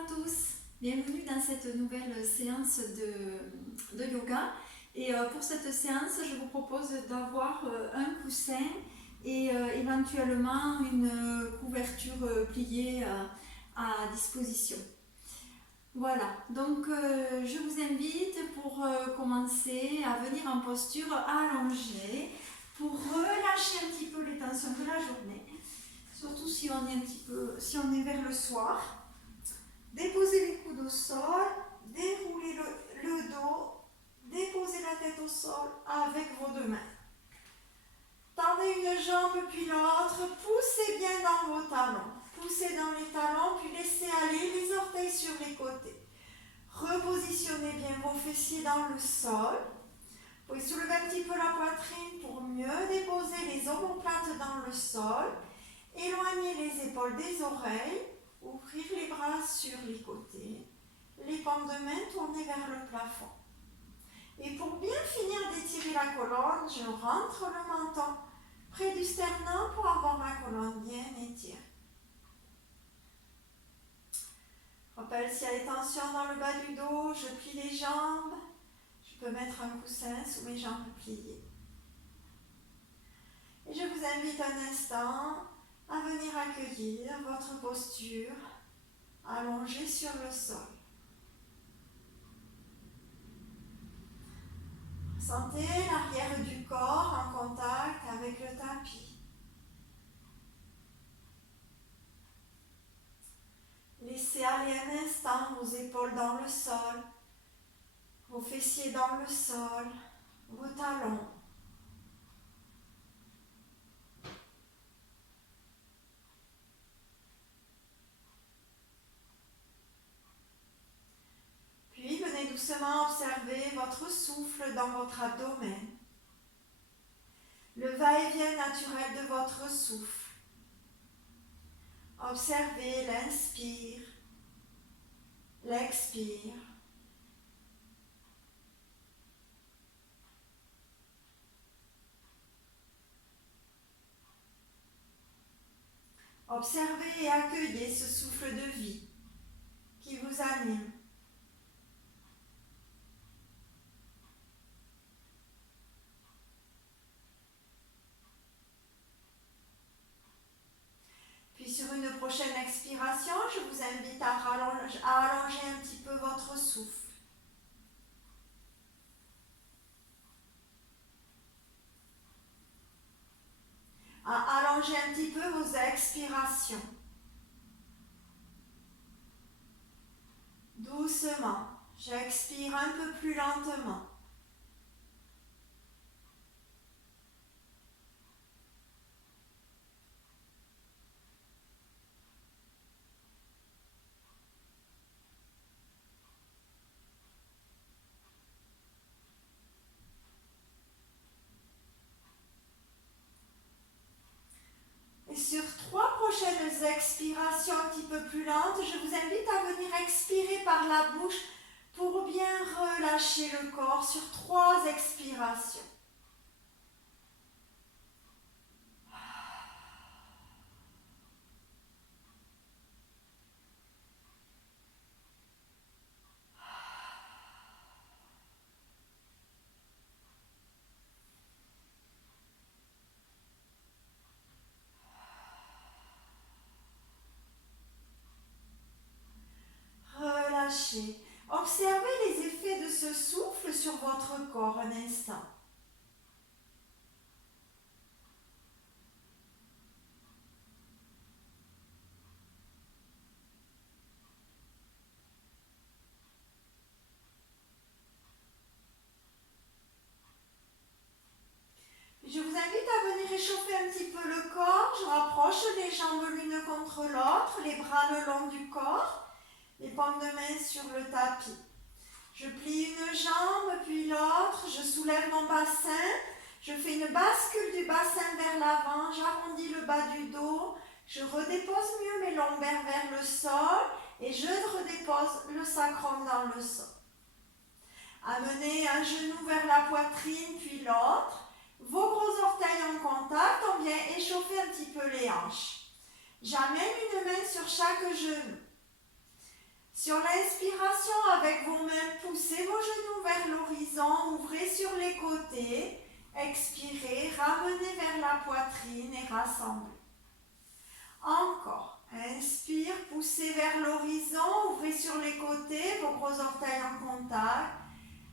à tous, bienvenue dans cette nouvelle séance de yoga. Et pour cette séance, je vous propose d'avoir un coussin et éventuellement une couverture pliée à disposition. Voilà, donc je vous invite pour commencer à venir en posture allongée pour relâcher un petit peu les tensions de la journée, surtout si on est vers le soir. Déposez les coudes au sol, déroulez le dos, déposez la tête au sol avec vos deux mains. Tendez une jambe puis l'autre, poussez bien dans vos talons. Poussez dans les talons puis laissez aller les orteils sur les côtés. Repositionnez bien vos fessiers dans le sol. Vous pouvez soulever un petit peu la poitrine pour mieux déposer les omoplates dans le sol. Éloignez les épaules des oreilles. Ouvrir les bras sur les côtés, les paumes de main tournées vers le plafond. Et pour bien finir d'étirer la colonne, je rentre le menton près du sternum pour avoir ma colonne bien étirée. Rappelle s'il y a des tensions dans le bas du dos, je plie les jambes. Je peux mettre un coussin sous mes jambes pliées. Et je vous invite un instant à venir accueillir votre posture allongée sur le sol. Sentez l'arrière du corps en contact avec le tapis. Laissez aller un instant vos épaules dans le sol, vos fessiers dans le sol, vos talons. Puis venez doucement observer votre souffle dans votre abdomen. Le va-et-vient naturel de votre souffle. Observez l'inspire, l'expire. Observez et accueillez ce souffle de vie qui vous anime. Puis sur une prochaine expiration, je vous invite à allonger un petit peu votre souffle. À allonger un petit peu vos expirations. Doucement, j'expire un peu plus lentement. Et sur 3 prochaines expirations un petit peu plus lentes, je vous invite à venir expirer par la bouche pour bien relâcher le corps sur 3 expirations. Relâchez. Observez les effets de ce souffle sur votre corps un instant. Je vous invite à venir réchauffer un petit peu le corps. Je rapproche les jambes l'une contre l'autre, les bras le long du corps, les paumes de main sur le tapis. Je plie une jambe puis l'autre, je soulève mon bassin, je fais une bascule du bassin vers l'avant, j'arrondis le bas du dos, je redépose mieux mes lombaires vers le sol et je redépose le sacrum dans le sol. Amenez un genou vers la poitrine puis l'autre. Vos gros orteils en contact, on vient échauffer un petit peu les hanches. J'amène une main sur chaque genou. Sur l'inspiration, avec vos mains, poussez vos genoux vers l'horizon, ouvrez sur les côtés. Expirez, ramenez vers la poitrine et rassemblez. Encore. Inspire, poussez vers l'horizon, ouvrez sur les côtés, vos gros orteils en contact.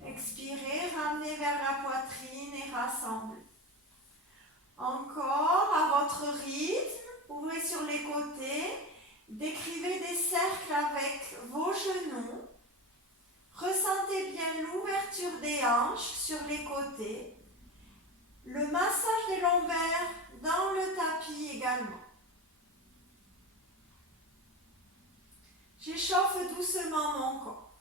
Expirez, ramenez vers la poitrine et rassemblez. Encore, à votre rythme, ouvrez sur les côtés. Décrivez des cercles avec vos genoux. Ressentez bien l'ouverture des hanches sur les côtés. Le massage des lombaires dans le tapis également. J'échauffe doucement mon corps.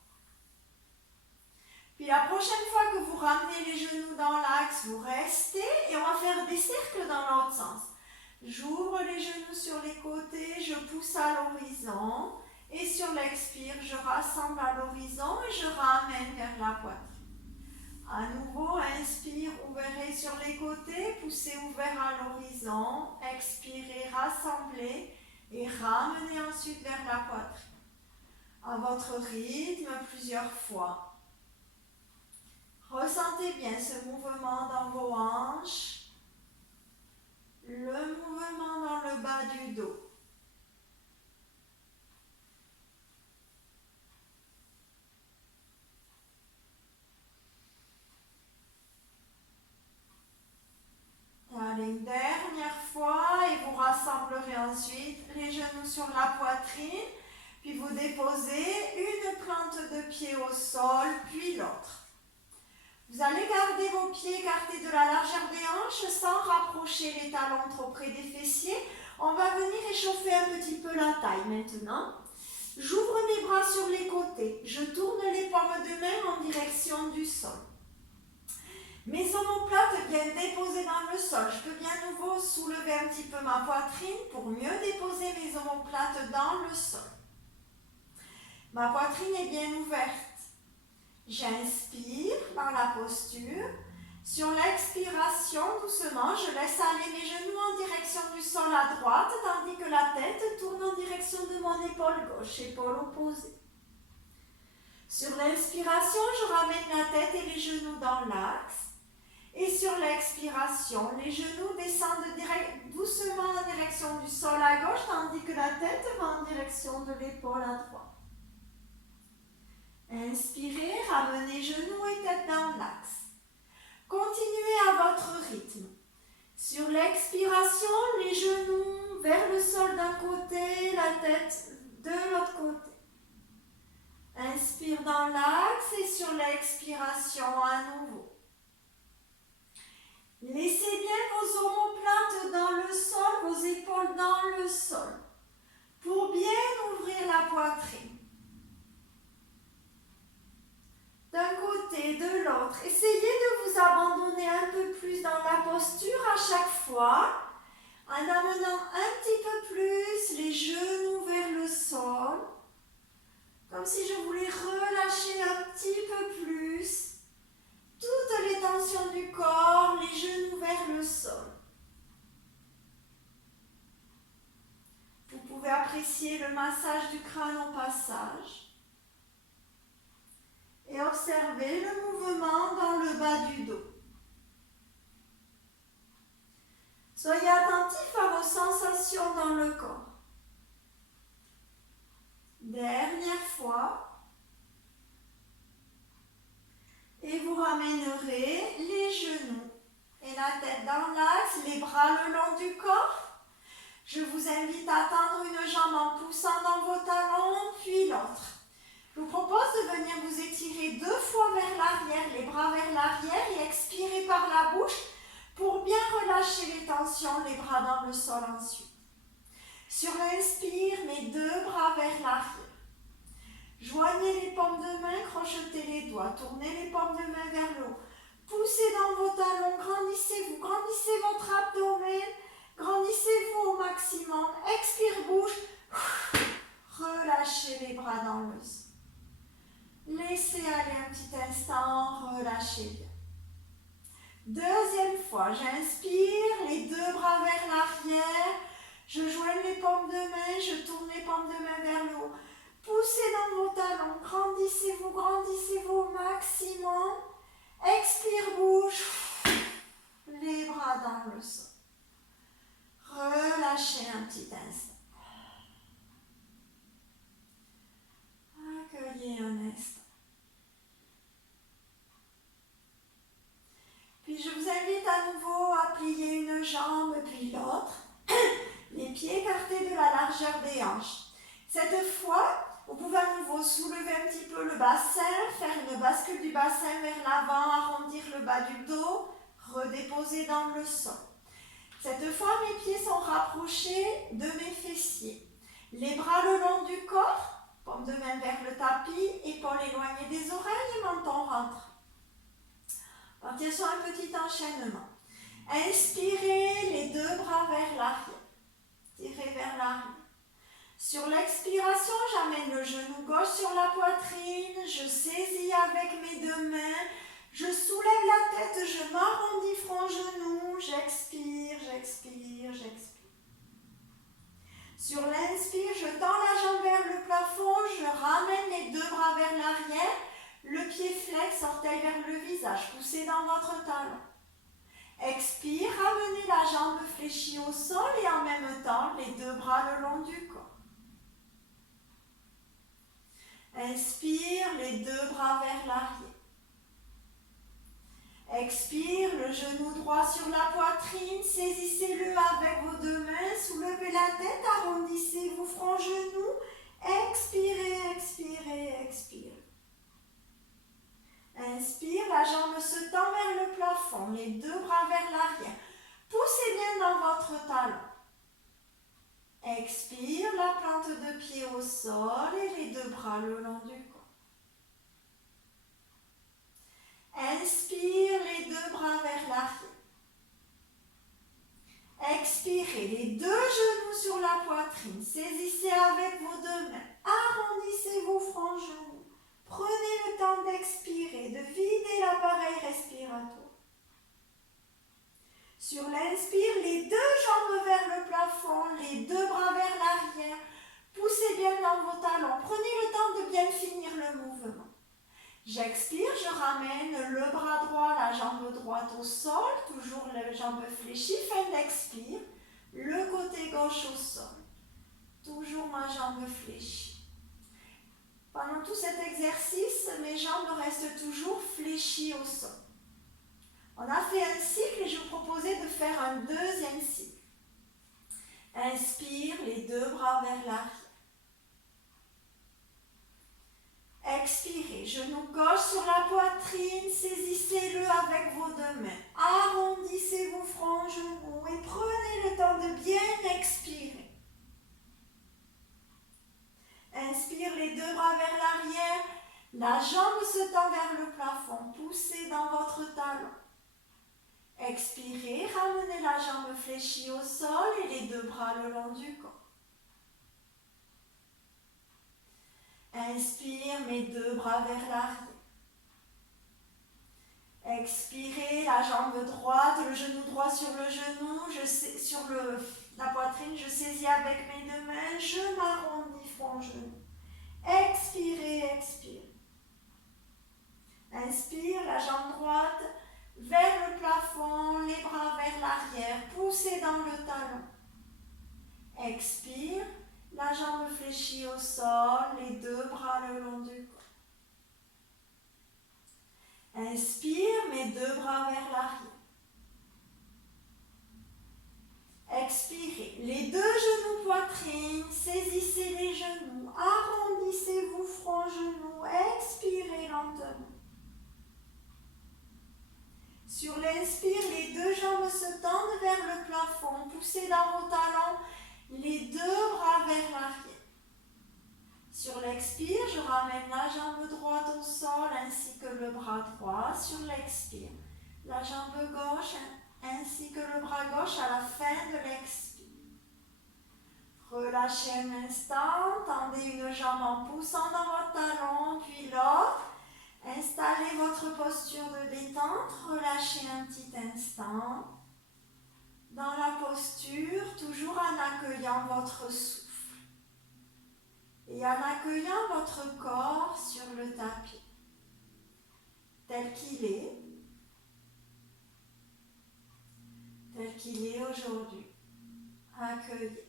Puis la prochaine fois que vous ramenez les genoux dans l'axe, vous restez et on va faire des cercles dans l'autre sens. J'ouvre les genoux sur les côtés, je pousse à l'horizon et sur l'expire, je rassemble à l'horizon et je ramène vers la poitrine. À nouveau, inspire, ouvrez sur les côtés, poussez ouvert à l'horizon, expirez, rassemblez et ramenez ensuite vers la poitrine. À votre rythme, plusieurs fois. Ressentez bien ce mouvement dans vos hanches. Le mouvement dans le bas du dos. Allez, une dernière fois et vous rassemblerez ensuite les genoux sur la poitrine, puis vous déposez une plante de pied au sol, puis l'autre. Vous allez garder vos pieds écartés de la largeur des hanches sans rapprocher les talons trop près des fessiers. On va venir échauffer un petit peu la taille maintenant. J'ouvre mes bras sur les côtés. Je tourne les paumes de main en direction du sol. Mes omoplates bien déposées dans le sol. Je peux bien à nouveau soulever un petit peu ma poitrine pour mieux déposer mes omoplates dans le sol. Ma poitrine est bien ouverte. J'inspire par la posture. Sur l'expiration, doucement, je laisse aller mes genoux en direction du sol à droite, tandis que la tête tourne en direction de mon épaule gauche, épaule opposée. Sur l'inspiration, je ramène la tête et les genoux dans l'axe. Et sur l'expiration, les genoux descendent doucement en direction du sol à gauche, tandis que la tête va en direction de l'épaule à droite. Inspirez, ramenez genoux et tête dans l'axe. Continuez à votre rythme. Sur l'expiration, les genoux vers le sol d'un côté, la tête de l'autre côté. Inspire dans l'axe et sur l'expiration à nouveau. Laissez bien vos omoplates dans le sol, vos épaules dans le sol, pour bien ouvrir la poitrine. D'un côté, de l'autre. Essayez de vous abandonner un peu plus dans la posture à chaque fois, en amenant un petit peu plus les genoux vers le sol, comme si je voulais relâcher un petit peu plus toutes les tensions du corps, les genoux vers le sol. Vous pouvez apprécier le massage du crâne au passage. Et observez le mouvement dans le bas du dos. Soyez attentifs à vos sensations dans le corps. Dernière fois. Et vous ramènerez les genoux et la tête dans l'axe, les bras le long du corps. Je vous invite à tendre une jambe en poussant dans vos talons, puis l'autre. Je vous propose de venir vous étirer 2 fois vers l'arrière, les bras vers l'arrière et expirer par la bouche pour bien relâcher les tensions, les bras dans le sol ensuite. Sur l'inspire, mes 2 bras vers l'arrière. Joignez les paumes de main, crochetez les doigts, tournez les paumes de main vers le haut. Poussez dans vos talons, grandissez-vous, grandissez votre abdomen, grandissez-vous au maximum. Expire bouche, relâchez les bras dans le sol. Laissez aller un petit instant, relâchez bien. Deuxième fois, j'inspire, les 2 bras vers l'arrière, je joigne les paumes de main, je tourne les paumes de main vers le haut. Poussez dans vos talons, grandissez-vous au maximum. Expire, bouge. Les bras dans le sol. Relâchez un petit instant. Accueillez un instant. Puis je vous invite à nouveau à plier une jambe puis l'autre. Les pieds écartés de la largeur des hanches. Cette fois, vous pouvez à nouveau soulever un petit peu le bassin, faire une bascule du bassin vers l'avant, arrondir le bas du dos, redéposer dans le sol. Cette fois, mes pieds sont rapprochés de mes fessiers. Les bras le long du corps, paume de main vers le tapis, épaules éloignées des oreilles et menton rentre. Partez sur un petit enchaînement. Inspirez les deux bras vers l'arrière. Tirez vers l'arrière. Sur l'expiration, j'amène le genou gauche sur la poitrine, je saisis avec mes deux mains, je soulève la tête, je m'arrondis front-genou, j'expire. Sur l'inspire, je tends la jambe vers le plafond, je ramène les deux bras vers l'arrière, le pied flex, orteil vers le visage, poussez dans votre talon. Expire, ramenez la jambe fléchie au sol et en même temps, les deux bras le long du corps. Inspire, les deux bras vers l'arrière. Expire, le genou droit sur la poitrine, saisissez-le avec vos deux mains, soulevez la tête, arrondissez-vous front-genou, expirez. Inspire, la jambe se tend vers le plafond, les deux bras vers l'arrière. Poussez bien dans votre talon. Expire, la plante de pied au sol et les deux bras le long du corps. Inspire, les deux bras vers l'arrière. Expirez, les deux genoux sur la poitrine. Saisissez avec vos deux mains. Arrondissez-vous front-genou. Prenez le temps d'expirer, de vider l'appareil respiratoire. Sur l'inspire, les deux jambes vers le plafond, les deux bras vers l'arrière. Poussez bien dans vos talons. Prenez le temps de bien finir le mouvement. J'expire, je ramène le bras droit, la jambe droite au sol, toujours la jambe fléchie, fin d'expire, le côté gauche au sol, toujours ma jambe fléchie. Pendant tout cet exercice, mes jambes restent toujours fléchies au sol. On a fait un cycle et je vous proposais de faire un deuxième cycle. Inspire, les deux bras vers l'arrière. Expirez, genou gauche sur la poitrine, saisissez-le avec vos deux mains. Arrondissez-vous front-genou et prenez le temps de bien expirer. Inspire, les deux bras vers l'arrière, la jambe se tend vers le plafond, poussez dans votre talon. Expirez, ramenez la jambe fléchie au sol et les deux bras le long du corps. Inspire, mes deux bras vers l'arrière. Expirez, la jambe droite, le genou droit sur le genou, la poitrine, je saisis avec mes deux mains, je m'arrondis front-genou. Expirez. Inspire, la jambe droite vers le plafond, les bras vers l'arrière, poussez dans le talon. Expire. La jambe fléchie au sol, les deux bras le long du corps. Inspire, mes deux bras vers l'arrière. Expirez, les deux genoux poitrine, saisissez les genoux, arrondissez-vous front-genou, expirez lentement. Sur l'inspire, les deux jambes se tendent vers le plafond, poussez dans vos talons, les deux bras vers l'arrière. Sur l'expire, je ramène la jambe droite au sol ainsi que le bras droit. Sur l'expire, la jambe gauche ainsi que le bras gauche à la fin de l'expire. Relâchez un instant, tendez une jambe en poussant dans votre talon, puis l'autre. Installez votre posture de détente, relâchez un petit instant. Dans la posture, toujours en accueillant votre souffle. Et en accueillant votre corps sur le tapis, tel qu'il est aujourd'hui, accueillez.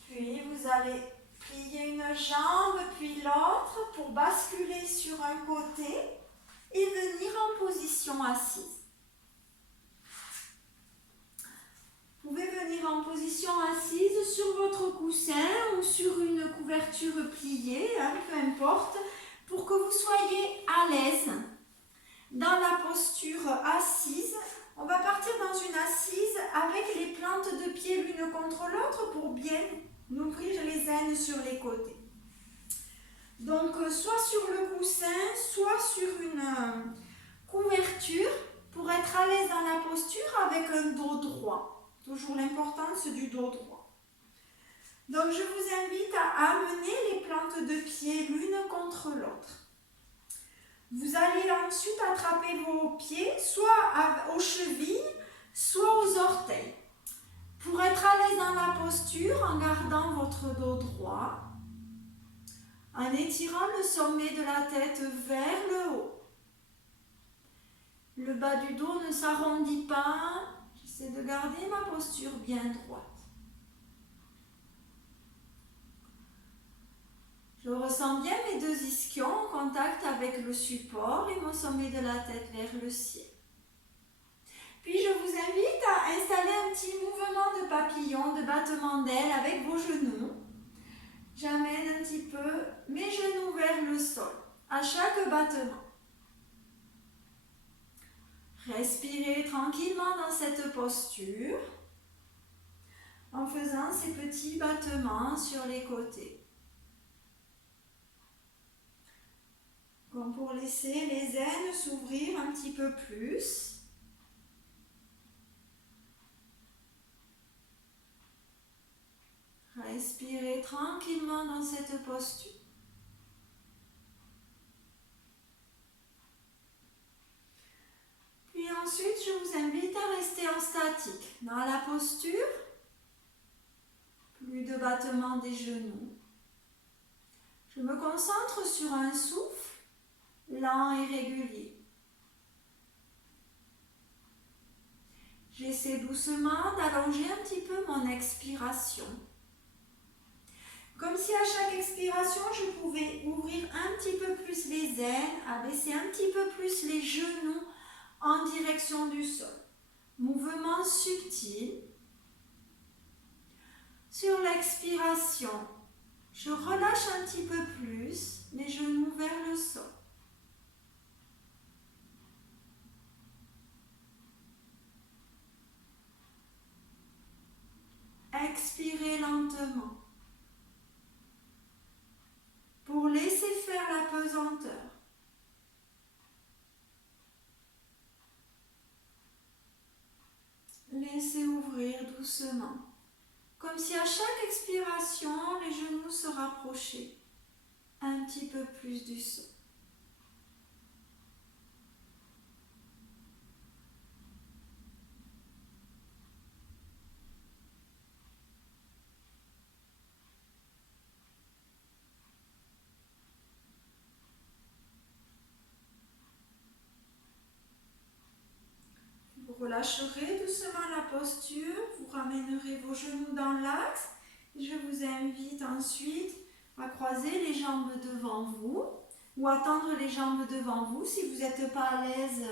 Puis vous allez plier une jambe puis l'autre pour basculer sur un côté et venir en position assise. Vous pouvez venir en position assise sur votre coussin ou sur une couverture pliée, peu importe, pour que vous soyez à l'aise. Dans la posture assise, on va partir dans une assise avec les plantes de pied l'une contre l'autre pour bien ouvrir les aines sur les côtés. Donc, soit sur le coussin, soit sur une couverture pour être à l'aise dans la posture avec un dos droit. Toujours l'importance du dos droit. Donc, je vous invite à amener les plantes de pied l'une contre l'autre. Vous allez ensuite attraper vos pieds, soit aux chevilles, soit aux orteils. Pour être à l'aise dans la posture, en gardant votre dos droit, en étirant le sommet de la tête vers le haut. Le bas du dos ne s'arrondit pas, j'essaie de garder ma posture bien droite. Je ressens bien mes deux ischions en contact avec le support et mon sommet de la tête vers le ciel. Puis je vous invite à installer un petit mouvement de papillon, de battement d'aile avec vos genoux. J'amène un petit peu mes genoux vers le sol à chaque battement. Respirez tranquillement dans cette posture en faisant ces petits battements sur les côtés. Comme pour laisser les aines s'ouvrir un petit peu plus. Respirez tranquillement dans cette posture. Puis ensuite, je vous invite à rester en statique. Dans la posture, plus de battement des genoux. Je me concentre sur un souffle lent et régulier. J'essaie doucement d'allonger un petit peu mon expiration. Comme si à chaque expiration, je pouvais ouvrir un petit peu plus les aines, abaisser un petit peu plus les genoux en direction du sol. Mouvement subtil. Sur l'expiration, je relâche un petit peu plus les genoux vers le sol. Expirez lentement pour laisser faire la pesanteur. Laissez ouvrir doucement, comme si à chaque expiration, les genoux se rapprochaient un petit peu plus du sol. Vous relâcherez doucement la posture, vous ramènerez vos genoux dans l'axe. Je vous invite ensuite à croiser les jambes devant vous ou à tendre les jambes devant vous si vous n'êtes pas à l'aise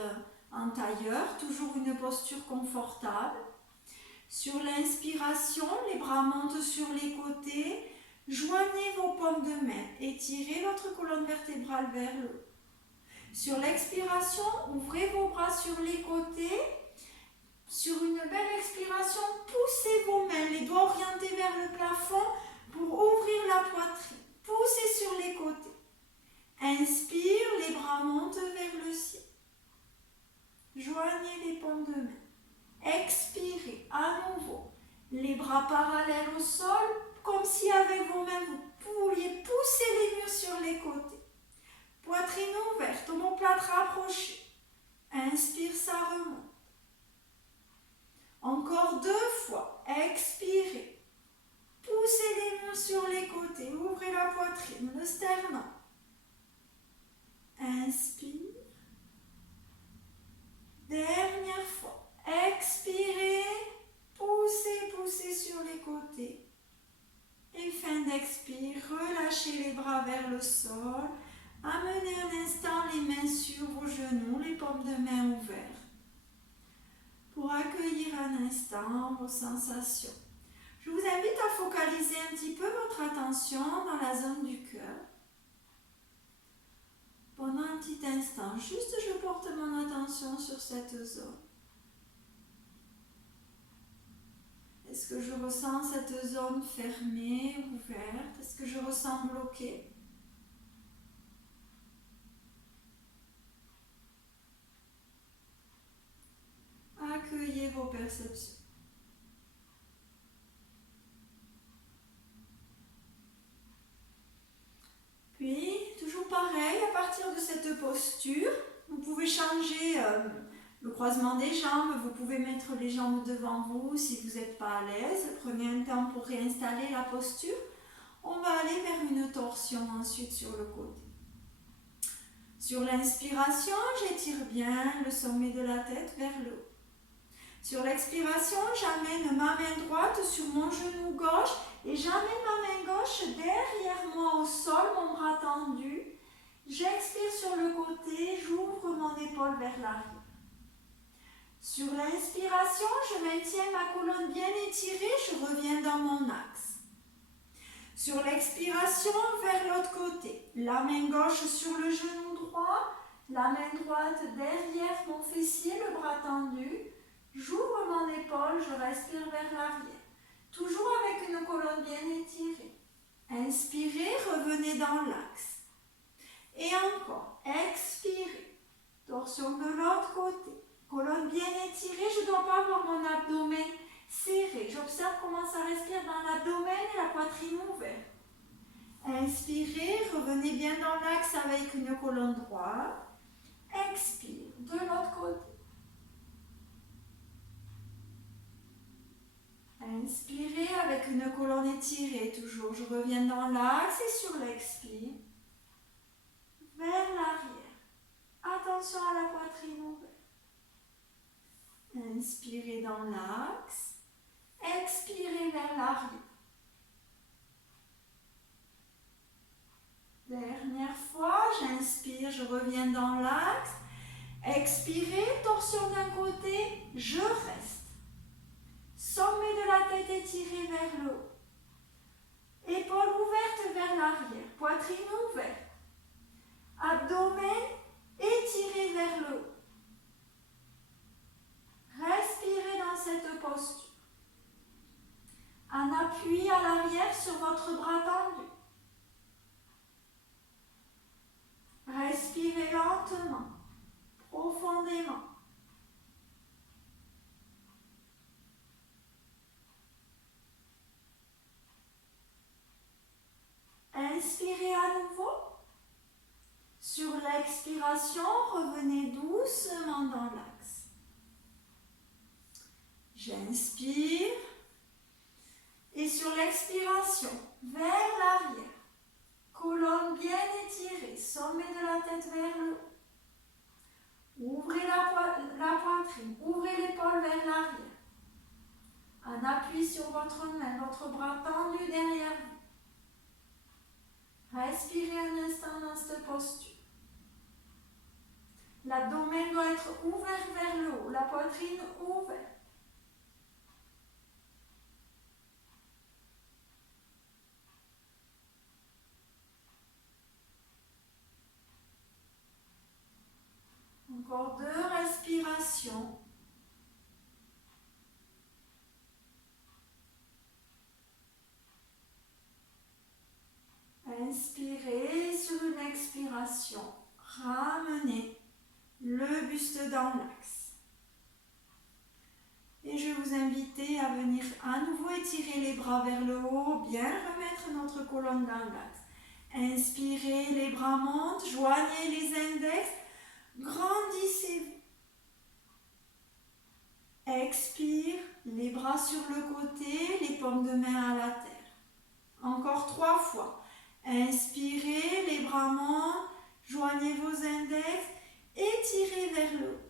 en tailleur. Toujours une posture confortable. Sur l'inspiration, les bras montent sur les côtés. Joignez vos paumes de main. Étirez votre colonne vertébrale vers le haut. Sur l'expiration, ouvrez vos bras sur les côtés. Sur une belle expiration, poussez vos mains, les doigts orientés vers le plafond pour ouvrir la poitrine. Poussez sur les côtés. Inspire, les bras montent vers le ciel. Joignez les paumes de main. Expirez à nouveau. Les bras parallèles au sol, comme si avec vos mains vous pouviez pousser les murs sur les côtés. rapprocher. Inspire, ça remonte. Encore 2 fois. Expirez. Poussez les mains sur les côtés. Ouvrez la poitrine, le sternum. Inspire. Dernière fois. Expirez. Poussez, poussez sur les côtés. Et fin d'expire, relâchez les bras vers le sol. Amenez un instant les mains sur vos genoux, les paumes de main ouvertes. Pour accueillir un instant vos sensations. Je vous invite à focaliser un petit peu votre attention dans la zone du cœur. Pendant un petit instant, juste je porte mon attention sur cette zone. Est-ce que je ressens cette zone fermée, ouverte? Est-ce que je ressens bloquée? Accueillez vos perceptions. Puis, toujours pareil, à partir de cette posture, vous pouvez changer le croisement des jambes. Vous pouvez mettre les jambes devant vous si vous n'êtes pas à l'aise. Prenez un temps pour réinstaller la posture. On va aller vers une torsion ensuite sur le côté. Sur l'inspiration, j'étire bien le sommet de la tête vers le haut. Sur l'expiration, j'amène ma main droite sur mon genou gauche et j'amène ma main gauche derrière moi au sol, mon bras tendu. J'expire sur le côté, j'ouvre mon épaule vers l'arrière. Sur l'inspiration, je maintiens ma colonne bien étirée, je reviens dans mon axe. Sur l'expiration, vers l'autre côté, la main gauche sur le genou droit, la main droite derrière mon fessier, le bras tendu. J'ouvre mon épaule, je respire vers l'arrière. Toujours avec une colonne bien étirée. Inspirez, revenez dans l'axe. Et encore, expirez. Torsion de l'autre côté. Colonne bien étirée, je ne dois pas avoir mon abdomen serré. J'observe comment ça respire dans l'abdomen et la poitrine ouverte. Inspirez, revenez bien dans l'axe avec une colonne droite. Expire, de l'autre côté. Inspirez avec une colonne étirée toujours. Je reviens dans l'axe et sur l'expire, vers l'arrière. Attention à la poitrine ouverte. Inspirez dans l'axe. Expirez vers l'arrière. Dernière fois, j'inspire, je reviens dans l'axe. Expirez, torsion d'un côté, je reste. Sommet de la tête étiré vers le haut. Épaules ouvertes vers l'arrière. Poitrine ouverte. Abdomen étiré vers le haut. Respirez dans cette posture. Un appui à l'arrière sur votre bras tendu. Respirez lentement, profondément. Inspirez à nouveau. Sur l'expiration, revenez doucement dans l'axe. J'inspire. Et sur l'expiration, vers l'arrière. Colonne bien étirée, sommet de la tête vers le haut. Ouvrez la poitrine, ouvrez l'épaule vers l'arrière. Un appui sur votre main, votre bras tendu derrière vous. Respirez un instant dans cette posture. L'abdomen doit être ouvert vers le haut, la poitrine ouverte. Encore 2 respirations. Inspirez sur une expiration. Ramenez le buste dans l'axe. Et je vais vous inviter à venir à nouveau étirer les bras vers le haut, bien remettre notre colonne dans l'axe. Inspirez, les bras montent, joignez les index. Grandissez-vous. Expire, les bras sur le côté, les paumes de main à la terre. Encore 3 fois. Inspirez, les bras montent, joignez vos index, étirez vers le haut.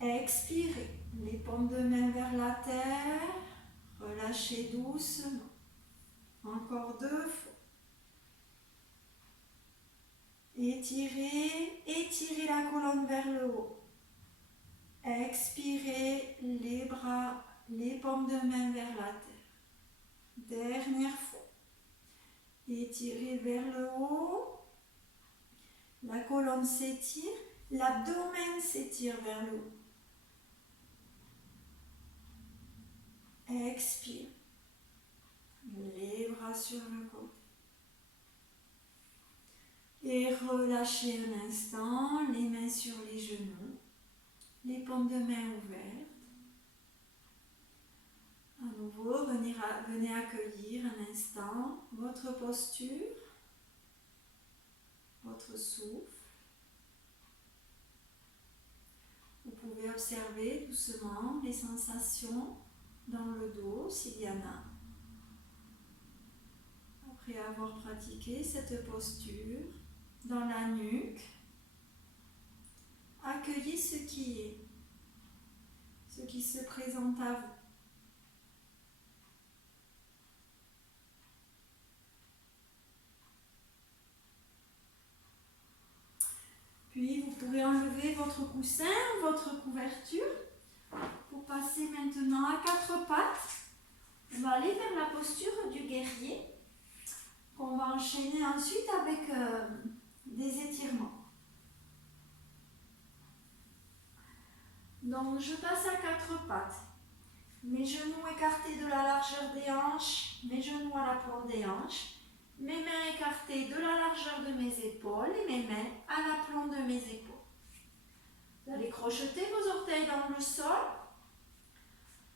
Expirez, les paumes de main vers la terre, relâchez doucement. Encore 2 fois. Étirez, étirez la colonne vers le haut. Expirez, les bras, les paumes de main vers la terre. Dernière fois. Étirez vers le haut. La colonne s'étire. L'abdomen s'étire vers le haut. Expire. Les bras sur le côté. Et relâchez un instant, les mains sur les genoux, les paumes de main ouvertes. À nouveau, venez accueillir un instant votre posture, votre souffle. Vous pouvez observer doucement les sensations dans le dos, s'il y en a. Après avoir pratiqué cette posture, dans la nuque, accueillez ce qui est, ce qui se présente à vous. Puis vous pourrez enlever votre coussin ou votre couverture pour passer maintenant à 4 pattes. On va aller vers la posture du guerrier qu'on va enchaîner ensuite avec des étirements. Donc je passe à 4 pattes. Mes genoux écartés de la largeur des hanches, mes genoux à l'aplomb des hanches. Mes mains écartées de la largeur de mes épaules et mes mains à l'aplomb de mes épaules. Vous allez crocheter vos orteils dans le sol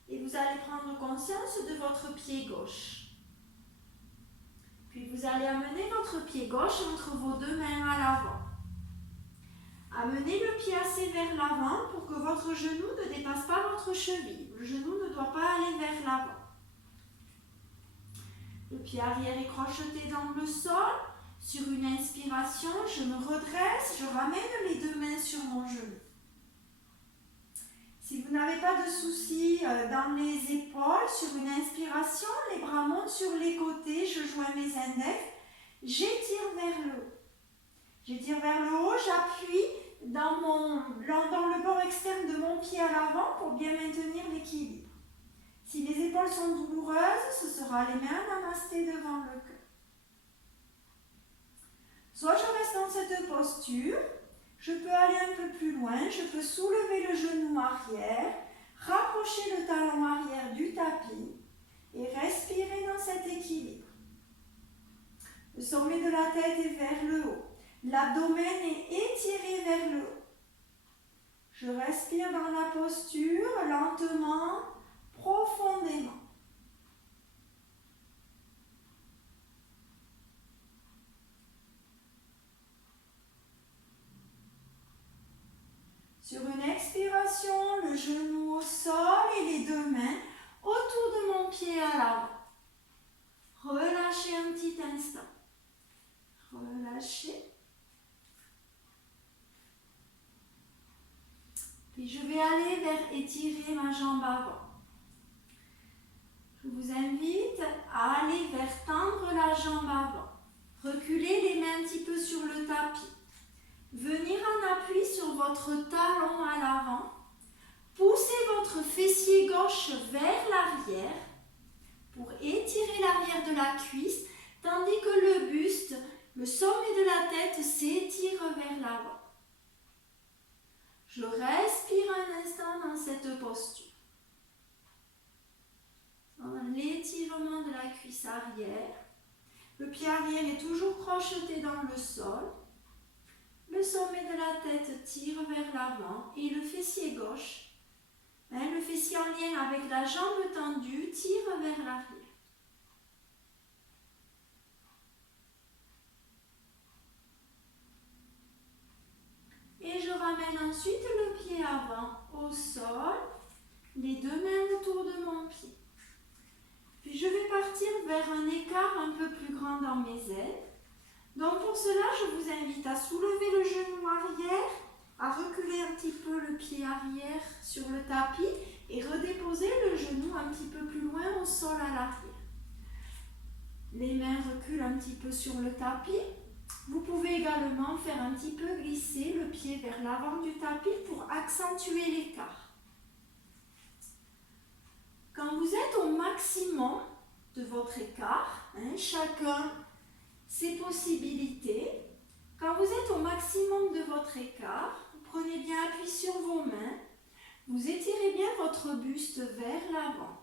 et vous allez prendre conscience de votre pied gauche. Puis vous allez amener votre pied gauche entre vos 2 mains à l'avant. Amenez le pied assez vers l'avant pour que votre genou ne dépasse pas votre cheville. Le genou ne doit pas aller vers l'avant. Le pied arrière est crocheté dans le sol. Sur une inspiration, je me redresse, je ramène les 2 mains sur mon genou. Si vous n'avez pas de soucis dans les épaules, sur une inspiration, les bras montent sur les côtés, je joins mes index, j'étire vers le haut. J'étire vers le haut, j'appuie dans le bord externe de mon pied à l'avant pour bien maintenir l'équilibre. Si les épaules sont douloureuses, ce sera les mains namasté devant le cœur. Soit je reste dans cette posture, je peux aller un peu plus loin, je peux soulever le genou arrière, rapprocher le talon arrière du tapis et respirer dans cet équilibre. Le sommet de la tête est vers le haut, l'abdomen est étiré vers le haut. Je respire dans la posture lentement, profondément. Sur une expiration, le genou au sol et les 2 mains autour de mon pied à l'avant. Relâchez un petit instant. Relâchez. Puis je vais aller vers étirer ma jambe avant. Je vous invite à aller vers tendre la jambe avant. Reculez les mains un petit peu sur le tapis. Venir en appui sur votre talon à l'avant. Poussez votre fessier gauche vers l'arrière pour étirer l'arrière de la cuisse, tandis que le buste, le sommet de la tête s'étire vers l'avant. Je respire un instant dans cette posture. Dans l'étirement de la cuisse arrière. Le pied arrière est toujours crocheté dans le sol. Le sommet de la tête tire vers l'avant et le fessier gauche, le fessier en lien avec la jambe tendue, tire vers l'arrière. ensuite le pied avant au sol, les deux mains autour de mon pied. Puis je vais partir vers un écart un peu plus grand dans mes ailes. Donc pour cela, je vous invite à soulever le genou arrière, à reculer un petit peu le pied arrière sur le tapis et redéposer le genou un petit peu plus loin au sol à l'arrière. Les mains reculent un petit peu sur le tapis. Vous pouvez également faire un petit peu glisser le pied vers l'avant du tapis pour accentuer l'écart. Quand vous êtes au maximum de votre écart, chacun ses possibilités, quand vous êtes au maximum de votre écart, vous prenez bien appui sur vos mains, vous étirez bien votre buste vers l'avant.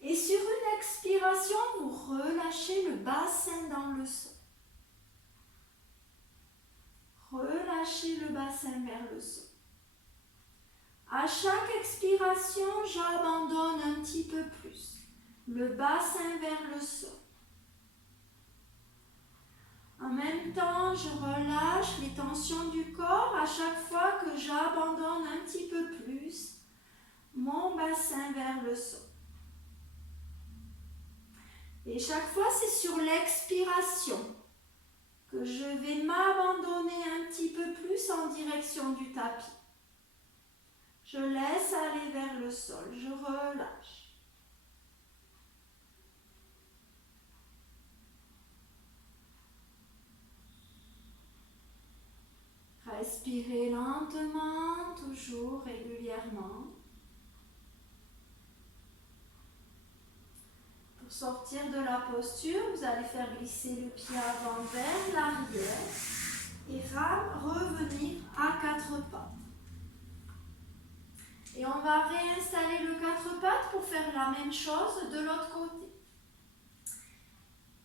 Et sur une expiration, vous relâchez le bassin dans le sol. Relâchez le bassin vers le sol. À chaque expiration, j'abandonne un petit peu plus le bassin vers le sol. En même temps, je relâche les tensions du corps à chaque fois que j'abandonne un petit peu plus mon bassin vers le sol. Et chaque fois, c'est sur l'expiration que je vais m'abandonner un petit peu plus en direction du tapis. Je laisse aller vers le sol, je relâche. Respirez lentement, toujours régulièrement. Pour sortir de la posture, vous allez faire glisser le pied avant vers l'arrière et revenir à quatre pattes. Et on va réinstaller le quatre pattes pour faire la même chose de l'autre côté.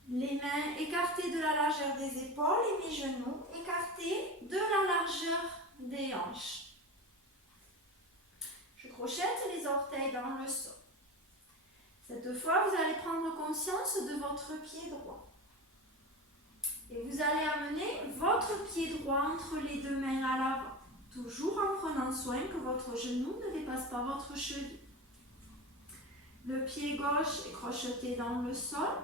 Les mains écartées de la largeur des épaules et mes genoux écartés de la largeur des hanches. Je crochette les orteils dans le sol. Cette fois, vous allez prendre conscience de votre pied droit. Et vous allez amener votre pied droit entre les deux mains à l'avant, toujours en prenant soin que votre genou ne dépasse pas votre cheville. Le pied gauche est crocheté dans le sol.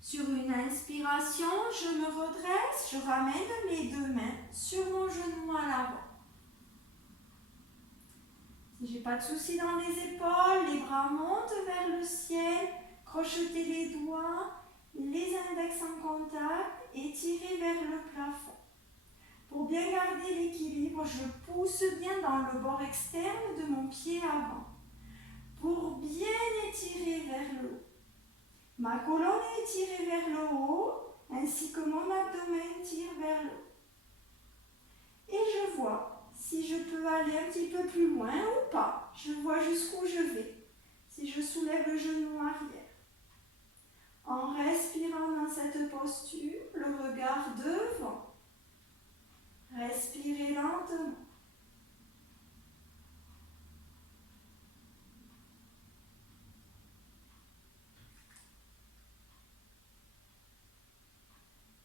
Sur une inspiration, je me redresse, je ramène mes deux mains sur mon genou à l'avant. Si je n'ai pas de souci dans les épaules, les bras montent vers le ciel, crochetez les doigts, les index en contact et tirez vers le plafond. Pour bien garder l'équilibre, je pousse bien dans le bord externe de mon pied avant. Pour bien étirer vers le haut. Ma colonne est tirée vers le haut, ainsi que mon abdomen tire vers le haut. Et je vois si je peux aller un petit peu plus loin ou pas. Je vois jusqu'où je vais. Si je soulève le genou arrière. En respirant dans cette posture, le regard devant. Respirez lentement.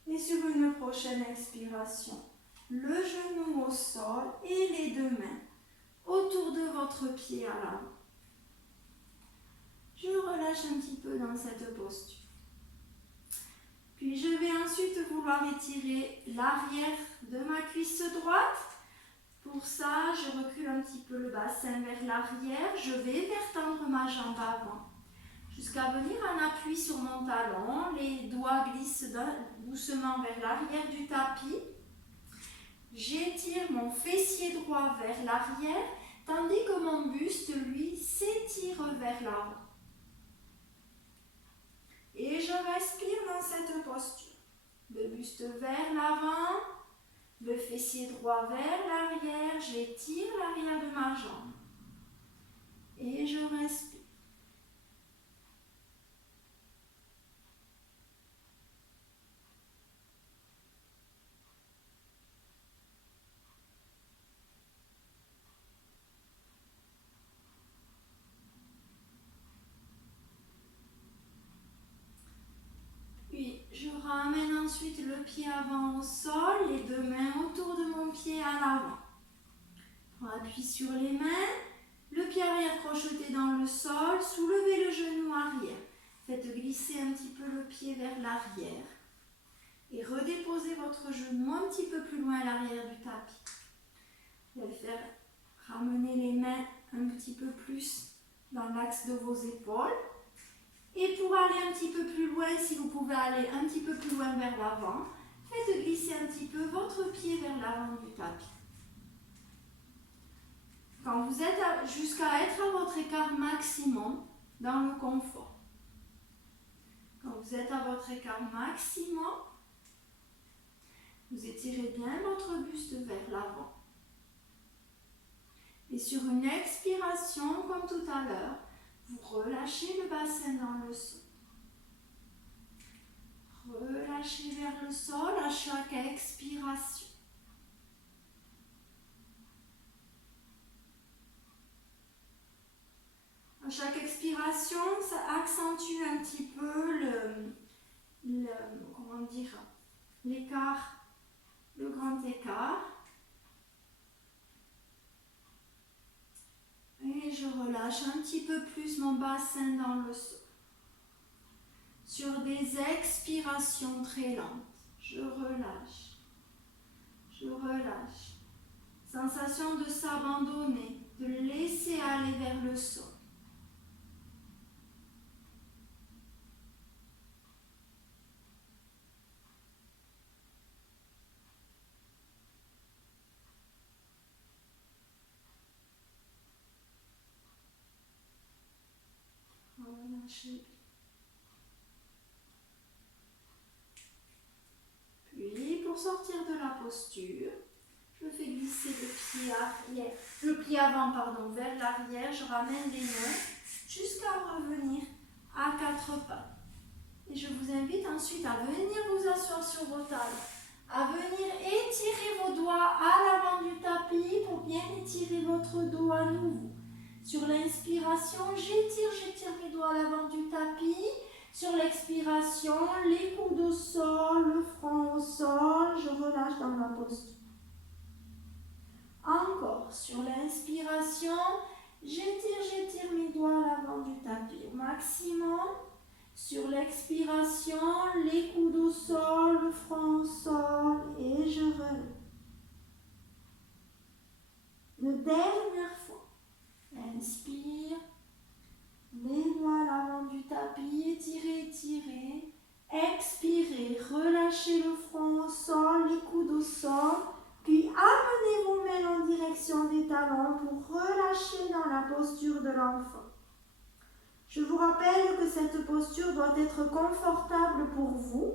Et sur une prochaine expiration, le genou au sol et les deux mains autour de votre pied à l'avant. Je relâche un petit peu dans cette posture. Puis je vais ensuite vouloir étirer l'arrière de ma cuisse droite. Pour ça, je recule un petit peu le bassin vers l'arrière. Je vais vertendre ma jambe avant jusqu'à venir en appui sur mon talon. Les doigts glissent doucement vers l'arrière du tapis. J'étire mon fessier droit vers l'arrière, tandis que mon buste, lui, s'étire vers l'avant. Et je respire dans cette posture. Le buste vers l'avant, le fessier droit vers l'arrière, j'étire l'arrière de ma jambe. Et je respire. Puis je ramène ensuite le pied avant au sol, les deux mains autour de mon pied à l'avant. On appuie sur les mains, le pied arrière crocheté dans le sol, soulevez le genou arrière. Faites glisser un petit peu le pied vers l'arrière. Et redéposez votre genou un petit peu plus loin à l'arrière du tapis. Vous allez faire ramener les mains un petit peu plus dans l'axe de vos épaules. Et pour aller un petit peu plus loin, si vous pouvez aller un petit peu plus loin vers l'avant, faites glisser un petit peu votre pied vers l'avant du tapis. Quand vous êtes jusqu'à être à votre écart maximum dans le confort. Quand vous êtes à votre écart maximum, vous étirez bien votre buste vers l'avant. Et sur une expiration, comme tout à l'heure, vous relâchez le bassin dans le sol. Relâchez vers le sol à chaque expiration. À chaque expiration, ça accentue un petit peu l'écart, le grand écart. Et je relâche un petit peu plus mon bassin dans le sol. Sur des expirations très lentes, je relâche. Je relâche. Sensation de s'abandonner, de laisser aller vers le sol. Relâchez. Puis, pour sortir de la posture, je fais glisser le pied avant vers l'arrière. Je ramène les mains jusqu'à revenir à quatre pas. Et je vous invite ensuite à venir vous asseoir sur vos tables, à venir étirer vos doigts à l'avant du tapis pour bien étirer votre dos à nouveau. Sur l'inspiration, j'étire mes doigts à l'avant du tapis. Sur l'expiration, les coudes au sol, le front au sol, je relâche dans la posture. Encore, sur l'inspiration, j'étire mes doigts à l'avant du tapis au maximum. Sur l'expiration, les coudes au sol, le front au sol et je relève. Une dernière fois. Inspire. Les doigts à l'avant du tapis, étirez. Expirez, relâchez le front au sol, les coudes au sol. Puis amenez vos mains en direction des talons pour relâcher dans la posture de l'enfant. Je vous rappelle que cette posture doit être confortable pour vous.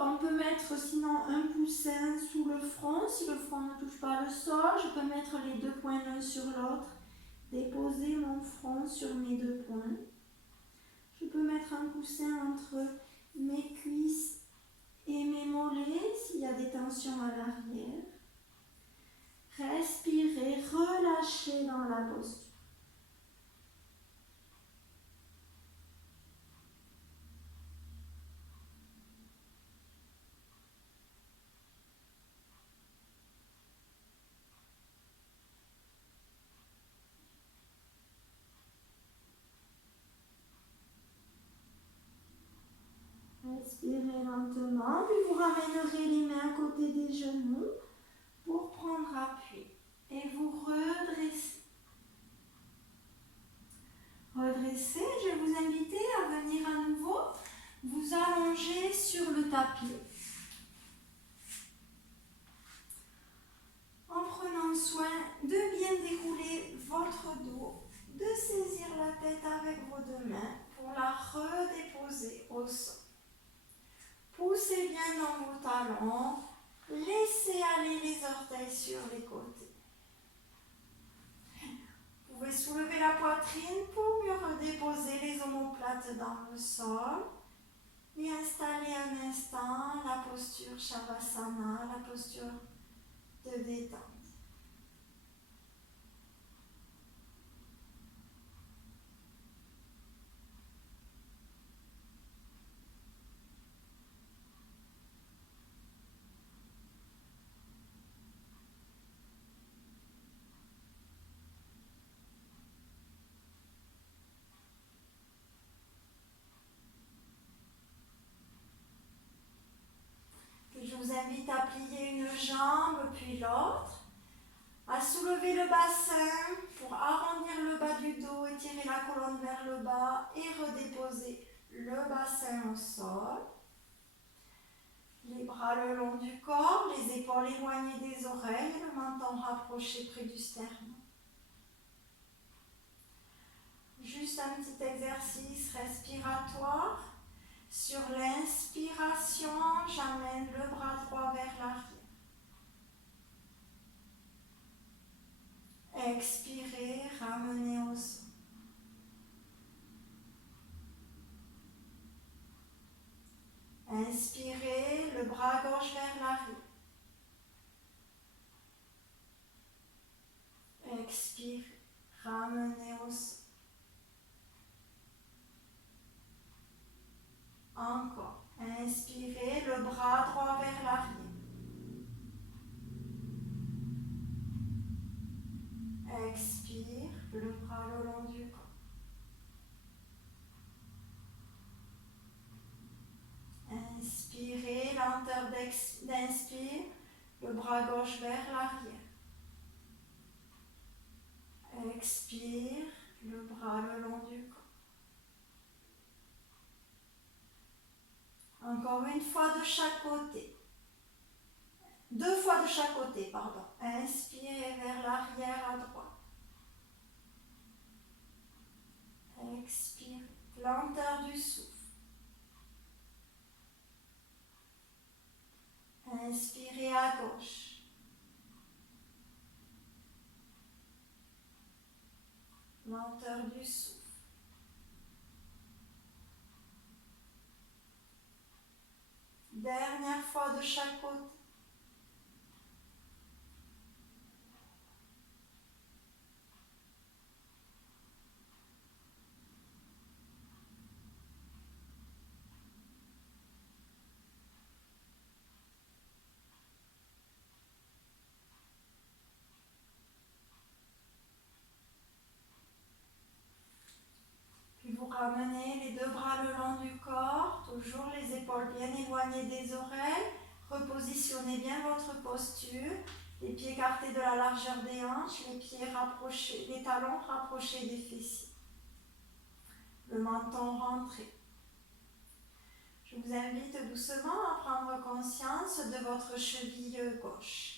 On peut mettre sinon un coussin sous le front. Si le front ne touche pas le sol, je peux mettre les deux poings l'un sur l'autre. Déposer mon front sur mes deux poings. Je peux mettre un coussin entre mes cuisses et mes mollets s'il y a des tensions à l'arrière. Respirez, relâchez dans la posture. Respirez lentement, puis vous ramènerez les mains à côté des genoux pour prendre appui et vous redressez. Redressez, je vais vous inviter à venir à nouveau vous allonger sur le tapis. En prenant soin de bien dérouler votre dos, de saisir la tête avec vos deux mains pour la redéposer au sol. Poussez bien dans vos talons, laissez aller les orteils sur les côtés. Vous pouvez soulever la poitrine pour mieux redéposer les omoplates dans le sol et installer un instant la posture Shavasana, la posture de détente. Ouvrez le bassin pour arrondir le bas du dos, étirez la colonne vers le bas et redéposez le bassin au sol. Les bras le long du corps, les épaules éloignées des oreilles, le menton rapproché près du sternum. Juste un petit exercice respiratoire. Sur l'inspiration, j'amène le bras droit vers l'arrière. Expirez, ramenez au sol. Inspirez, le bras gauche vers l'arrière. Expirez, ramenez au sol. Encore. Inspirez, le bras droit vers l'arrière. Expire, le bras le long du corps. Inspirez, lenteur d'inspire, le bras gauche vers l'arrière. Expire, le bras le long du corps. Encore une fois de chaque côté. 2 fois de chaque côté, pardon. Inspirez vers l'arrière à droite. Expire, lenteur du souffle. Inspirez à gauche. Lenteur du souffle. Dernière fois de chaque côté. Puis vous ramenez les 2 bras le long du corps, toujours les épaules bien éloignées des oreilles. Repositionnez bien votre posture, les pieds écartés de la largeur des hanches, les pieds rapprochés, les talons rapprochés des fessiers. Le menton rentré. Je vous invite doucement à prendre conscience de votre cheville gauche.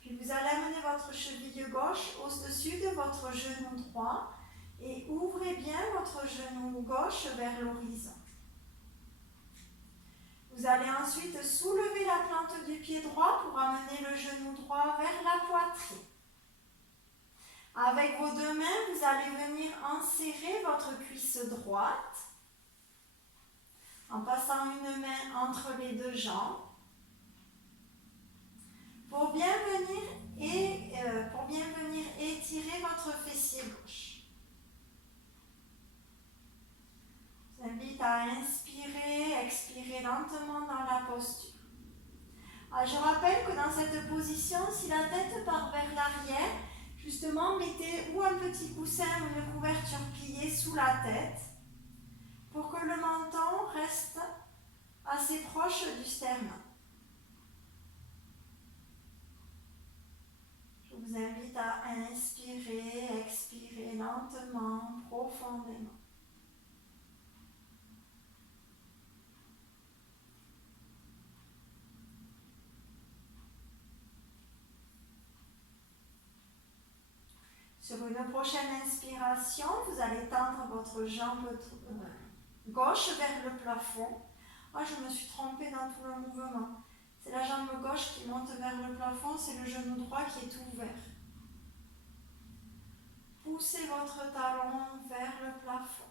Puis vous allez amener votre cheville gauche au-dessus de votre genou droit et ouvrez bien votre genou gauche vers l'horizon. Vous allez ensuite soulever la plante du pied droit pour amener le genou droit vers la poitrine. Avec vos 2 mains, vous allez venir enserrer votre cuisse droite en passant une main entre les 2 jambes pour bien venir étirer votre fessier gauche. Je vous invite à inspirer, expirer lentement dans la posture. Alors, je rappelle que dans cette position, si la tête part vers l'arrière, justement, mettez ou un petit coussin ou une couverture pliée sous la tête pour que le menton reste assez proche du sternum. Je vous invite à inspirer, expirer lentement, profondément. Sur une prochaine inspiration, vous allez tendre votre jambe gauche vers le plafond. Ah, je me suis trompée dans tout le mouvement. C'est la jambe gauche qui monte vers le plafond, c'est le genou droit qui est ouvert. Poussez votre talon vers le plafond.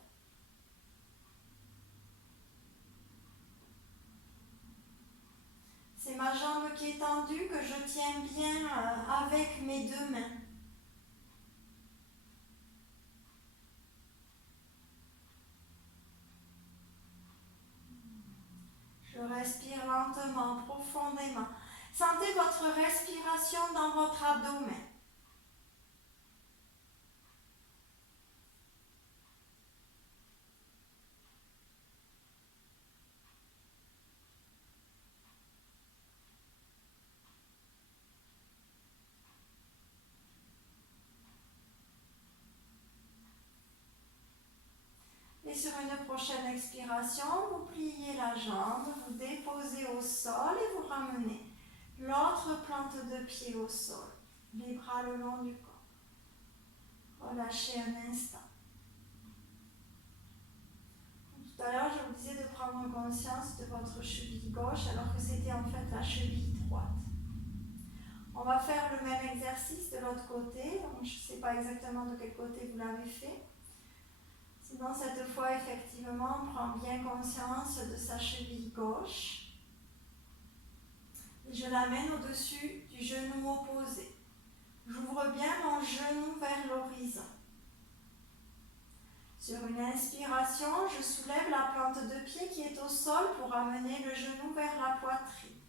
C'est ma jambe qui est tendue que je tiens bien avec mes 2 mains. Je respire lentement, profondément. Sentez votre respiration dans votre abdomen. expiration, vous pliez la jambe, vous déposez au sol et vous ramenez l'autre plante de pied au sol. Les bras le long du corps. Relâchez un instant. Tout à l'heure, je vous disais de prendre conscience de votre cheville gauche alors que c'était en fait la cheville droite. On va faire le même exercice de l'autre côté. Donc, je ne sais pas exactement de quel côté vous l'avez fait. Sinon, cette fois, effectivement, on prend bien conscience de sa cheville gauche. Et je l'amène au-dessus du genou opposé. J'ouvre bien mon genou vers l'horizon. Sur une inspiration, je soulève la plante de pied qui est au sol pour amener le genou vers la poitrine.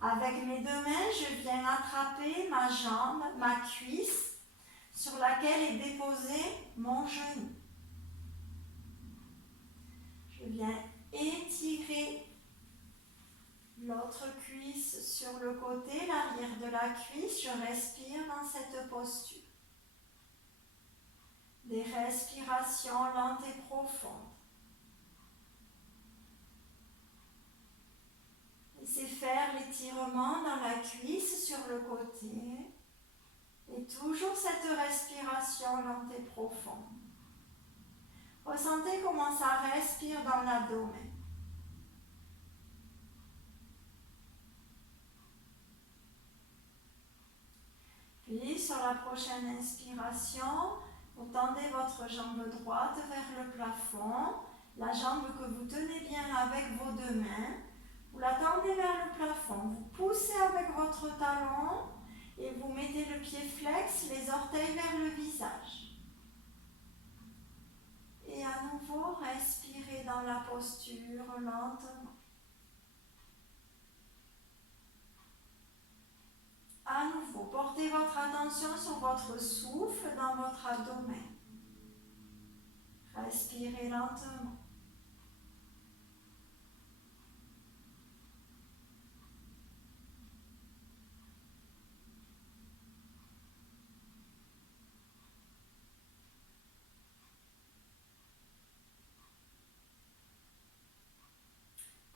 Avec mes deux mains, je viens attraper ma jambe, ma cuisse, sur laquelle est déposé mon genou. Je viens étirer l'autre cuisse sur le côté, l'arrière de la cuisse. Je respire dans cette posture. Des respirations lentes et profondes. Laissez faire l'étirement dans la cuisse sur le côté. Et toujours cette respiration lente et profonde. Ressentez comment ça respire dans l'abdomen. Puis sur la prochaine inspiration, vous tendez votre jambe droite vers le plafond. La jambe que vous tenez bien avec vos deux mains. Vous la tendez vers le plafond. Vous poussez avec votre talon et vous mettez le pied flex, les orteils vers le visage. Et à nouveau, respirez dans la posture lentement. À nouveau, portez votre attention sur votre souffle dans votre abdomen. Respirez lentement.